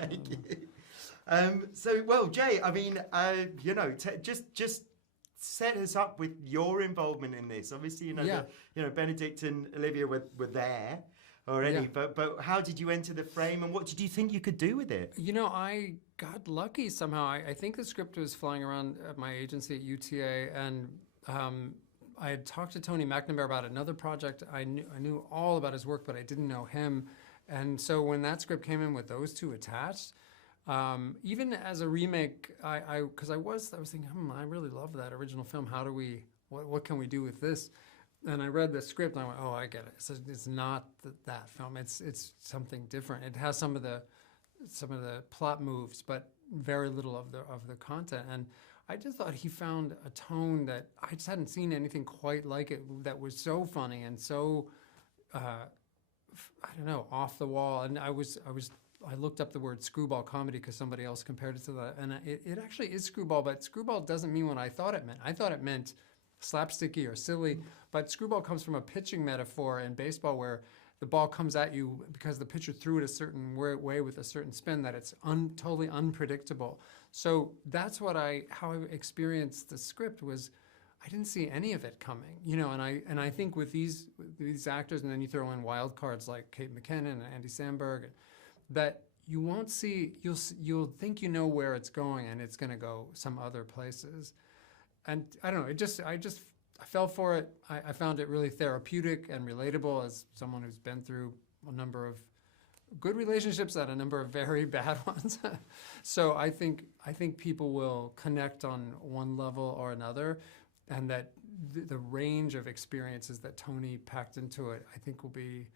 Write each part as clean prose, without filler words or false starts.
Thank you. Well, Jay, I mean, just set us up with your involvement in this. Obviously, Benedict and Olivia were there already, but how did you enter the frame, and what did you think you could do with it? I got lucky somehow. I think the script was flying around at my agency at UTA, and I had talked to Tony McNamara about another project. I knew all about his work, but I didn't know him. And so when that script came in with those two attached, even as a remake, I was thinking, I really love that original film. How do what can we do with this? And I read the script and I went, oh, I get it. It's not that film. It's something different. It has some of the plot moves, but very little of the content. And I just thought he found a tone that I just hadn't seen anything quite like it, that was so funny and so off the wall. And I looked up the word screwball comedy because somebody else compared it to that, and it actually is screwball, but screwball doesn't mean what I thought it meant. I thought it meant slapsticky or silly, but screwball comes from a pitching metaphor in baseball where the ball comes at you because the pitcher threw it a certain way with a certain spin, that it's totally unpredictable. So that's how I experienced the script. Was I didn't see any of it coming, and I think with these actors, and then you throw in wild cards like Kate McKinnon and Andy Samberg, that you won't see. You'll think you know where it's going, and it's going to go some other places. And I don't know. I fell for it. I found it really therapeutic and relatable as someone who's been through a number of good relationships and a number of very bad ones. So I think people will connect on one level or another, and that the range of experiences that Tony packed into it, I think will be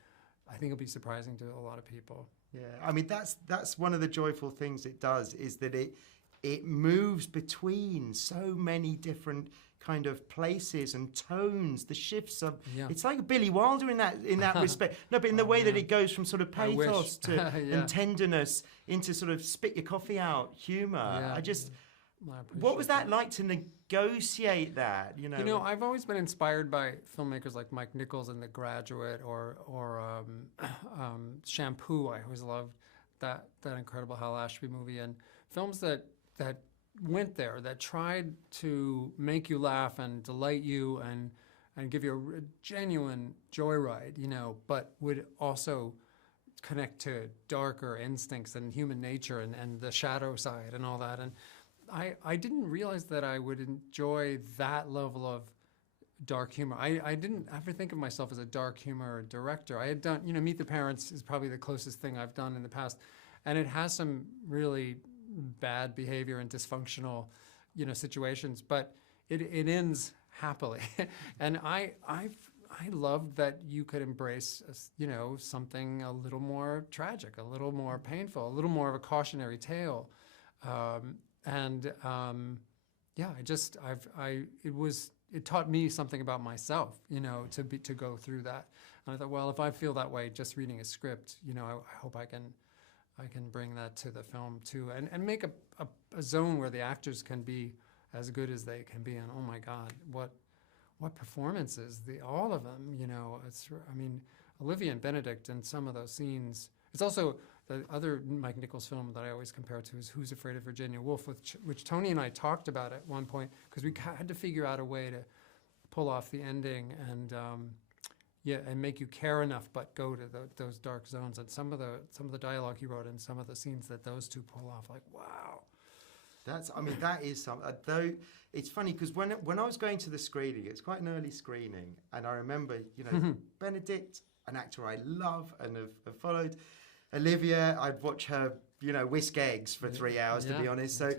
surprising to a lot of people. Yeah, I mean that's one of the joyful things it does, is that it moves between so many different kind of places and tones. The shifts of it's like Billy Wilder in that respect. No, but in the way that it goes from sort of pathos to and tenderness into sort of spit your coffee out humor. What was that like to negotiate that? I've always been inspired by filmmakers like Mike Nichols in The Graduate or Shampoo. I always loved that incredible Hal Ashby movie, and films that went there, that tried to make you laugh and delight you and give you a genuine joyride, but would also connect to darker instincts and human nature and the shadow side and all that. And I didn't realize that I would enjoy that level of dark humor. I didn't ever think of myself as a dark humor director. I had done, Meet the Parents is probably the closest thing I've done in the past, and it has some really bad behavior and dysfunctional, situations, but it ends happily. And I loved that you could embrace, something a little more tragic, a little more painful, a little more of a cautionary tale. It taught me something about myself, to go through that. And I thought, well, if I feel that way just reading a script, I hope I can bring that to the film too, and make a zone where the actors can be as good as they can be. And oh my God, what performances, all of them, Olivia and Benedict in some of those scenes. It's also the other Mike Nichols film that I always compare to is Who's Afraid of Virginia Woolf, which Tony and I talked about at one point, because we had to figure out a way to pull off the ending and make you care enough, but go to those dark zones. And some of the dialogue he wrote and some of the scenes that those two pull off, like, wow. That is something. Though it's funny because when I was going to the screening, it's quite an early screening, and I remember, Benedict, an actor I love and have followed. Olivia, I'd watch her, whisk eggs for 3 hours, to be honest. So,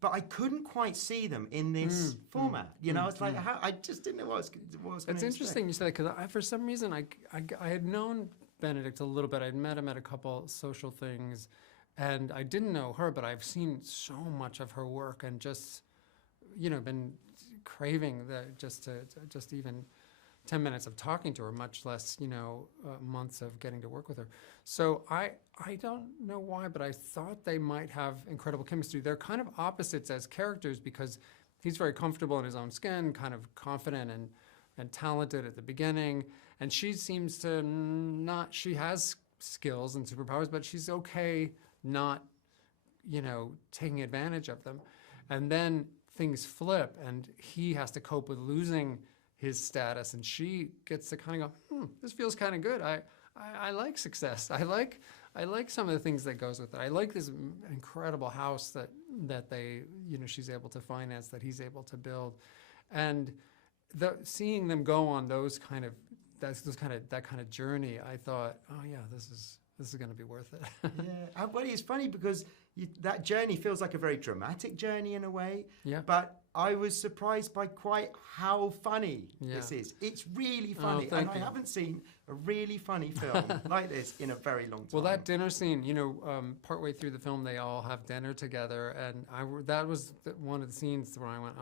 but I couldn't quite see them in this format. I was like, I just didn't know what I was going to It's interesting you said that, because for some reason I had known Benedict a little bit. I'd met him at a couple social things, and I didn't know her, but I've seen so much of her work and just, been craving just even 10 minutes of talking to her, much less, months of getting to work with her. So I don't know why, but I thought they might have incredible chemistry. They're kind of opposites as characters, because he's very comfortable in his own skin, kind of confident and talented at the beginning. And she seems to she has skills and superpowers, but she's okay not, taking advantage of them. And then things flip, and he has to cope with losing his status, and she gets to kind of go, this feels kind of good. I like success. I like some of the things that goes with it. I like this incredible house that they, she's able to finance, that he's able to build, and seeing them go on that kind of journey. I thought, oh yeah, this is going to be worth it. Yeah, well, it's funny because that journey feels like a very dramatic journey in a way. Yeah. But I was surprised by quite how funny this is. It's really funny, and I haven't seen a really funny film like this in a very long time. Well, that dinner scene, partway through the film, they all have dinner together, and that was one of the scenes where I went,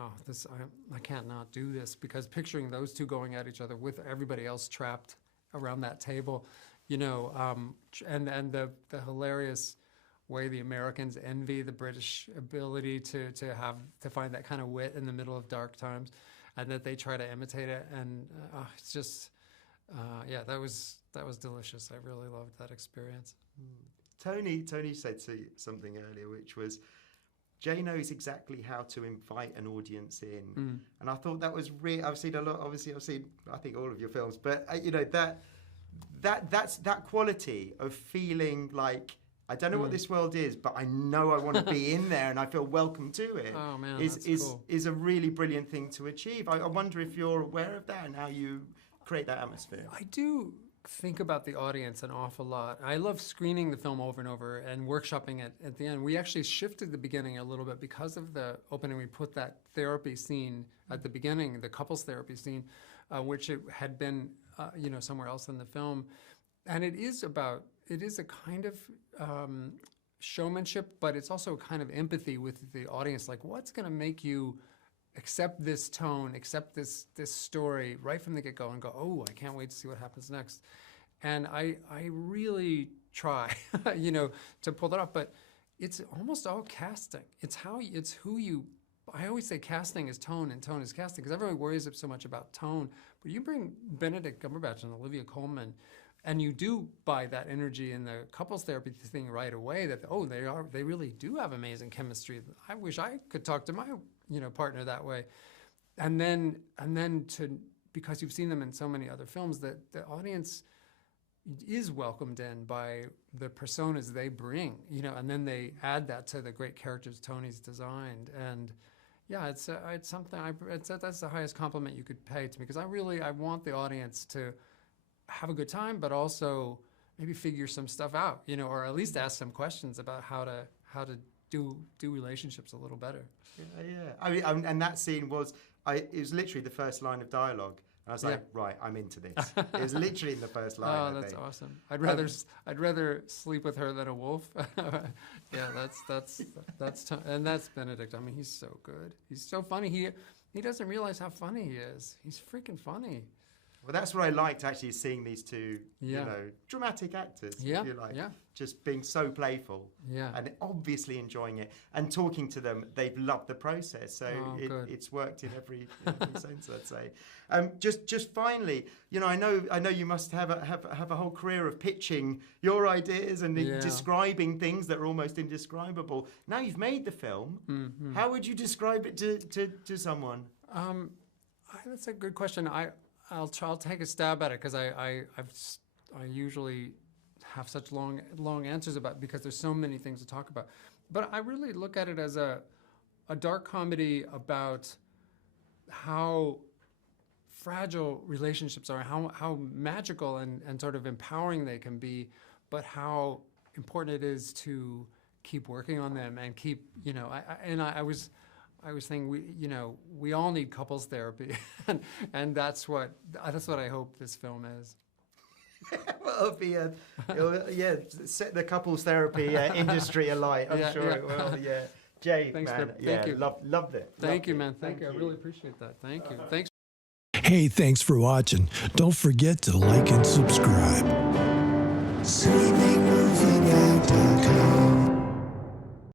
I can't not do this, because picturing those two going at each other with everybody else trapped around that table, and the hilarious way the Americans envy the British ability to find that kind of wit in the middle of dark times, and that they try to imitate it, and it's just that was delicious. I really loved that experience. Tony said something earlier, which was, Jay knows exactly how to invite an audience in, and I thought that was really. I've seen a lot. Obviously, I've seen I think all of your films, but that's that quality of feeling like, I don't know what this world is, but I know I want to be in there and I feel welcome to it. Oh man, that's cool. Is a really brilliant thing to achieve. I wonder if you're aware of that and how you create that atmosphere. I do think about the audience an awful lot. I love screening the film over and over and workshopping it at the end. We actually shifted the beginning a little bit because of the opening. We put that therapy scene at the beginning, the couples therapy scene, which it had been somewhere else in the film. And it is a kind of showmanship, but it's also a kind of empathy with the audience. Like, what's going to make you accept this tone, accept this story right from the get-go, and go, oh, I can't wait to see what happens next. And I really try, to pull that off. But it's almost all casting. I always say casting is tone and tone is casting, because everybody worries so much about tone. But you bring Benedict Cumberbatch and Olivia Colman, and you do buy that energy in the couples therapy thing right away, that they really do have amazing chemistry. I wish I could talk to my partner that way. And then because you've seen them in so many other films, that the audience is welcomed in by the personas they bring, and then they add that to the great characters Tony's designed. And yeah, it's something that's the highest compliment you could pay to me, because I want the audience to have a good time, but also maybe figure some stuff out, or at least ask some questions about how to do relationships a little better. Yeah. I mean, and that scene was, it was literally the first line of dialogue. And I was like, right, I'm into this. It was literally in the first line. Oh, that's awesome. I'd rather sleep with her than a wolf. Yeah, and that's Benedict. I mean, he's so good. He's so funny. He doesn't realize how funny he is. He's freaking funny. Well, that's what I liked, actually, seeing these two, dramatic actors, if you like, just being so playful and obviously enjoying it. And talking to them, they've loved the process, so it's worked in every sense, I'd say. Just finally, I know you must have a whole career of pitching your ideas and describing things that are almost indescribable. Now you've made the film. Mm-hmm. How would you describe it to someone? That's a good question. I'll take a stab at it, because I usually have such long answers because there's so many things to talk about. But I really look at it as a dark comedy about how fragile relationships are, how magical and sort of empowering they can be, but how important it is to keep working on them and keep, I was saying we all need couples therapy, and that's what I hope this film is. Well, it'll set the couples therapy industry alight. I'm sure it will. Yeah, Jay, thanks, man, thank you. Loved it. Thank you, man. Thank you. I really appreciate that. Thank you. Thanks. Hey, thanks for watching. Don't forget to like and subscribe. ScreamingMovieNight.com